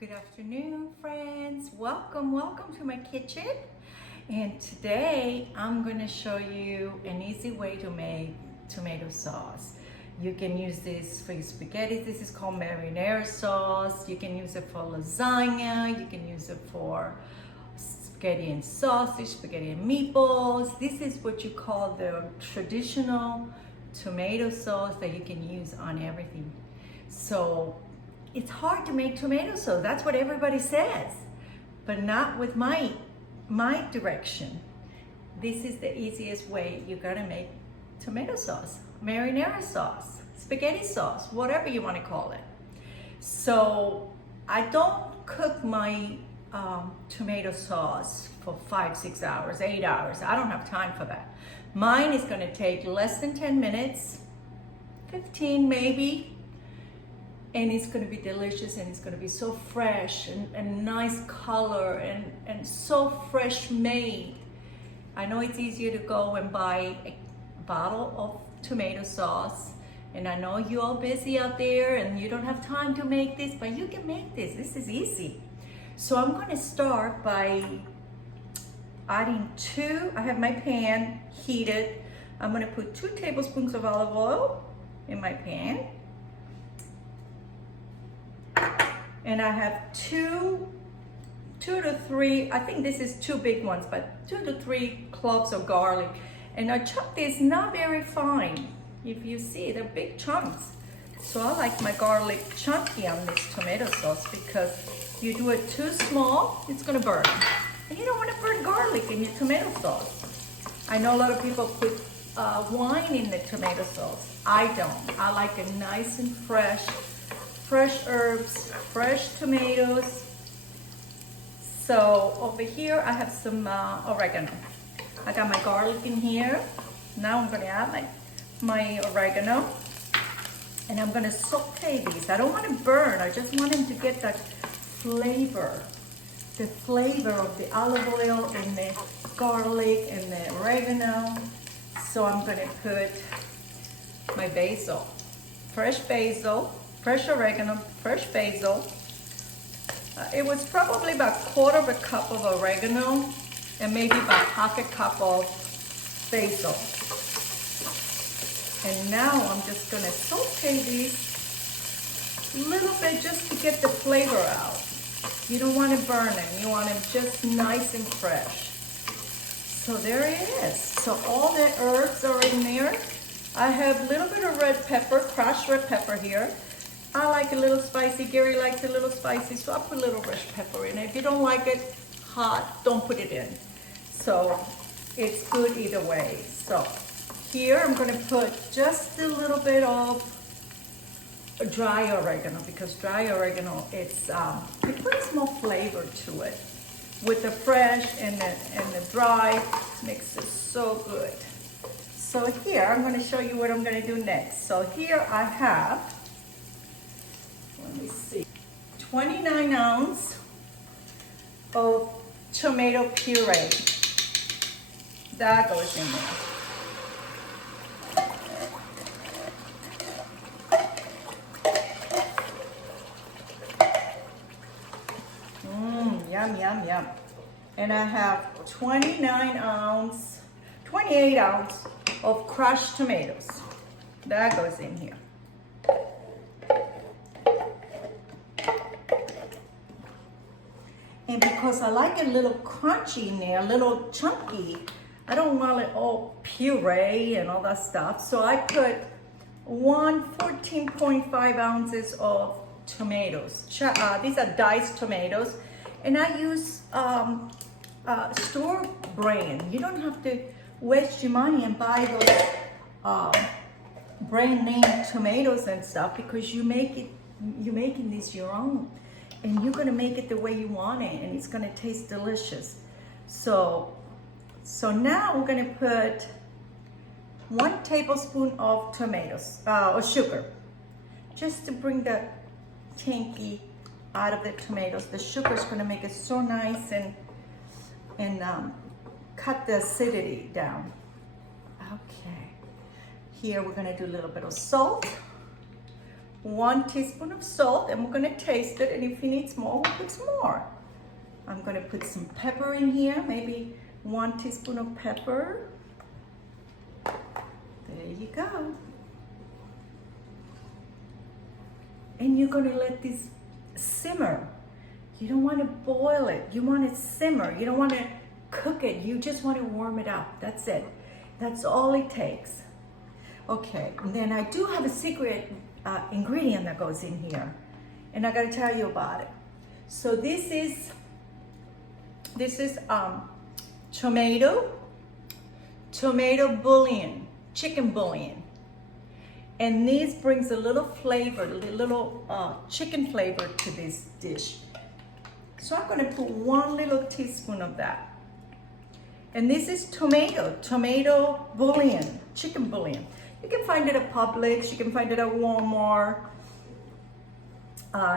Good afternoon, friends. Welcome to my kitchen. And today I'm going to show you an easy way to make tomato sauce. You can use this for your spaghetti. This is called marinara sauce. You can use it for lasagna. You can use it for spaghetti and sausage, spaghetti and meatballs. This is what you call the traditional tomato sauce that you can use on everything. So it's hard to make tomato sauce. That's what everybody says, but not with my direction. This is the easiest way you gotta make tomato sauce, marinara sauce, spaghetti sauce, whatever you want to call it. So I don't cook my tomato sauce for 5-6 hours, 8 hours. I don't have time for that. Mine is going to take less than 10 minutes, 15 maybe, and it's going to be delicious, and it's going to be so fresh and nice color and so fresh made. I know it's easier to go and buy a bottle of tomato sauce, and I know you're all busy out there and you don't have time to make this, but you can make this. This is easy. So I'm going to start by adding I have my pan heated. I'm going to put 2 tablespoons of olive oil in my pan. And I have 2 to 3, I think this is 2 big ones, but 2 to 3 cloves of garlic. And I chop this not very fine. If you see, they're big chunks. So I like my garlic chunky on this tomato sauce, because if you do it too small, it's gonna burn. And you don't wanna burn garlic in your tomato sauce. I know a lot of people put wine in the tomato sauce. I don't. I like it nice and fresh herbs, fresh tomatoes. So over here, I have some oregano. I got my garlic in here. Now I'm gonna add my oregano, and I'm gonna saute these. I don't want to burn. I just want them to get that flavor, the flavor of the olive oil and the garlic and the oregano. So I'm gonna put my basil, fresh oregano, fresh basil. It was probably about 1/4 cup of oregano and maybe about 1/2 cup of basil. And now I'm just gonna saute these a little bit just to get the flavor out. You don't want to burn them. You want them just nice and fresh. So there it is. So all the herbs are in there. I have a little bit of red pepper, crushed red pepper here. I like a little spicy. Gary likes a little spicy, so I'll put a little red pepper in. If you don't like it hot, don't put it in. So it's good either way. So here I'm going to put just a little bit of dry oregano, because dry oregano, it brings more flavor to it. With the fresh and the dry, makes it so good. So here I'm going to show you what I'm going to do next. So here I have, let me see, 29 ounces of tomato puree. That goes in there. Yum, yum, yum. And I have 28 ounces of crushed tomatoes. That goes in here. And because I like it a little crunchy in there, a little chunky, I don't want it all puree and all that stuff. So I put 14.5 ounces of tomatoes. These are diced tomatoes. And I use store brand. You don't have to waste your money and buy those brand name tomatoes and stuff, because you're making this your own, and you're gonna make it the way you want it, and it's gonna taste delicious. So now we're gonna put 1 tablespoon of tomatoes or sugar, just to bring the tangy out of the tomatoes. The sugar is going to make it so nice and cut the acidity down. Okay, here we're going to do a little bit of salt, 1 teaspoon of salt, and we're gonna taste it, and if he needs more, we'll put some more. I'm gonna put some pepper in here, maybe 1 teaspoon of pepper. There you go. And you're gonna let this simmer. You don't wanna boil it, you wanna simmer. You don't wanna cook it, you just wanna warm it up, that's it. That's all it takes. Okay, and then I do have a secret ingredient that goes in here, and I gotta tell you about it. So this is tomato bouillon, chicken bouillon. And this brings a little flavor, a little chicken flavor to this dish. So I'm gonna put 1 little teaspoon of that. And this is tomato bouillon, chicken bouillon. You can find it at Publix, you can find it at Walmart.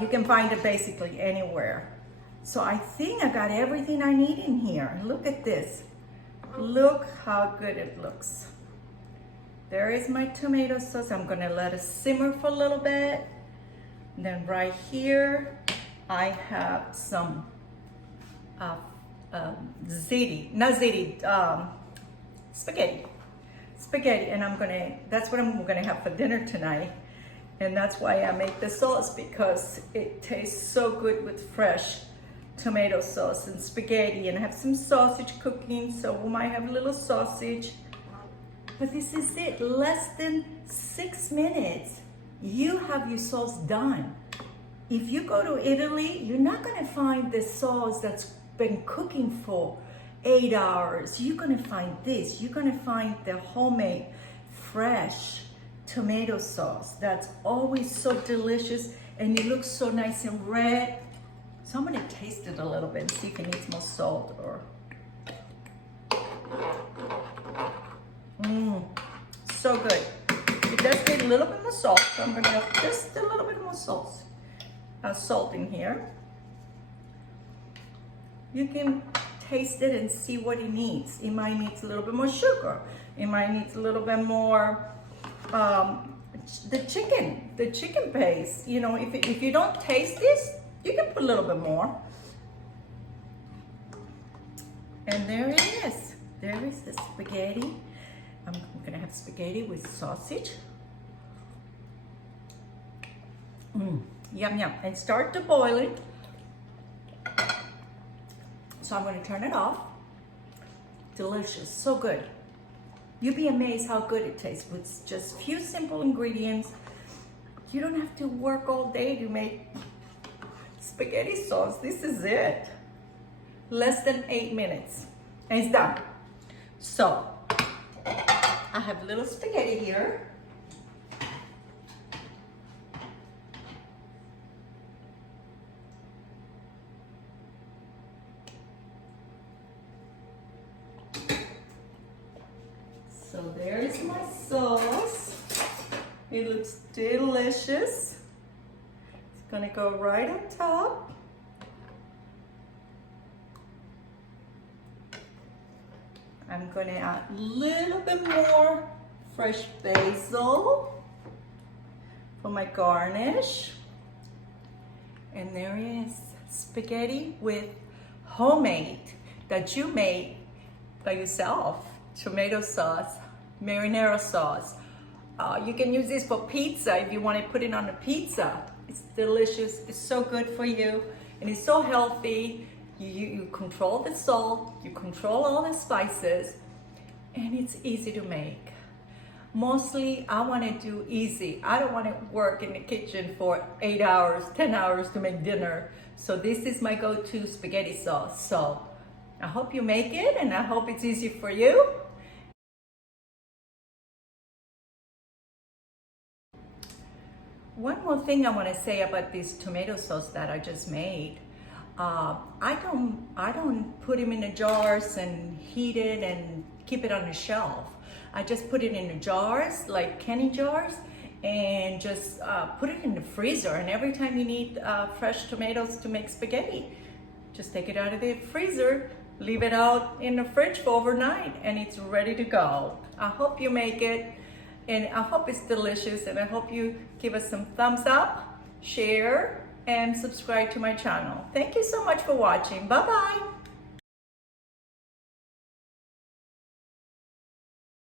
You can find it basically anywhere. So I think I got everything I need in here. Look at this. Look how good it looks. There is my tomato sauce. I'm gonna let it simmer for a little bit. And then right here, I have some spaghetti, and that's what I'm gonna have for dinner tonight. And that's why I make the sauce, because it tastes so good with fresh tomato sauce and spaghetti. And I have some sausage cooking, so we might have a little sausage. But this is it, less than 6 minutes, you have your sauce done. If you go to Italy, you're not gonna find the sauce that's been cooking for 8 hours. You're gonna find this. You're gonna find the homemade, fresh tomato sauce that's always so delicious, and it looks so nice and red. So I'm gonna taste it a little bit and see if it needs more salt or. So good. It does need a little bit more salt, so I'm gonna have just a little bit more salt in here. You can taste it and see what it needs. It might need a little bit more sugar. It might need a little bit more the chicken paste. You know, if you don't taste this, you can put a little bit more. And there it is. There is the spaghetti. I'm gonna have spaghetti with sausage. Yum, yum. And start to boil it. So I'm gonna turn it off. Delicious, so good. You'd be amazed how good it tastes with just few simple ingredients. You don't have to work all day to make spaghetti sauce. This is it. Less than 8 minutes, and it's done. So, I have a little spaghetti here. So there's my sauce. It looks delicious. It's gonna go right on top. I'm gonna add a little bit more fresh basil for my garnish. And there it is, spaghetti with homemade, that you made by yourself. Tomato sauce, marinara sauce. You can use this for pizza if you want to put it on a pizza. It's delicious, it's so good for you, and it's so healthy. You control the salt, you control all the spices, and it's easy to make. Mostly, I want to do easy. I don't want to work in the kitchen for 8 hours, 10 hours to make dinner. So this is my go-to spaghetti sauce. So I hope you make it, and I hope it's easy for you. One more thing I want to say about this tomato sauce that I just made. I don't put them in the jars and heat it and keep it on the shelf. I just put it in the jars, like canning jars, and just put it in the freezer. And every time you need fresh tomatoes to make spaghetti, just take it out of the freezer, leave it out in the fridge for overnight, and it's ready to go. I hope you make it. And I hope it's delicious, and I hope you give us some thumbs up, share, and subscribe to my channel. Thank you so much for watching. Bye-bye.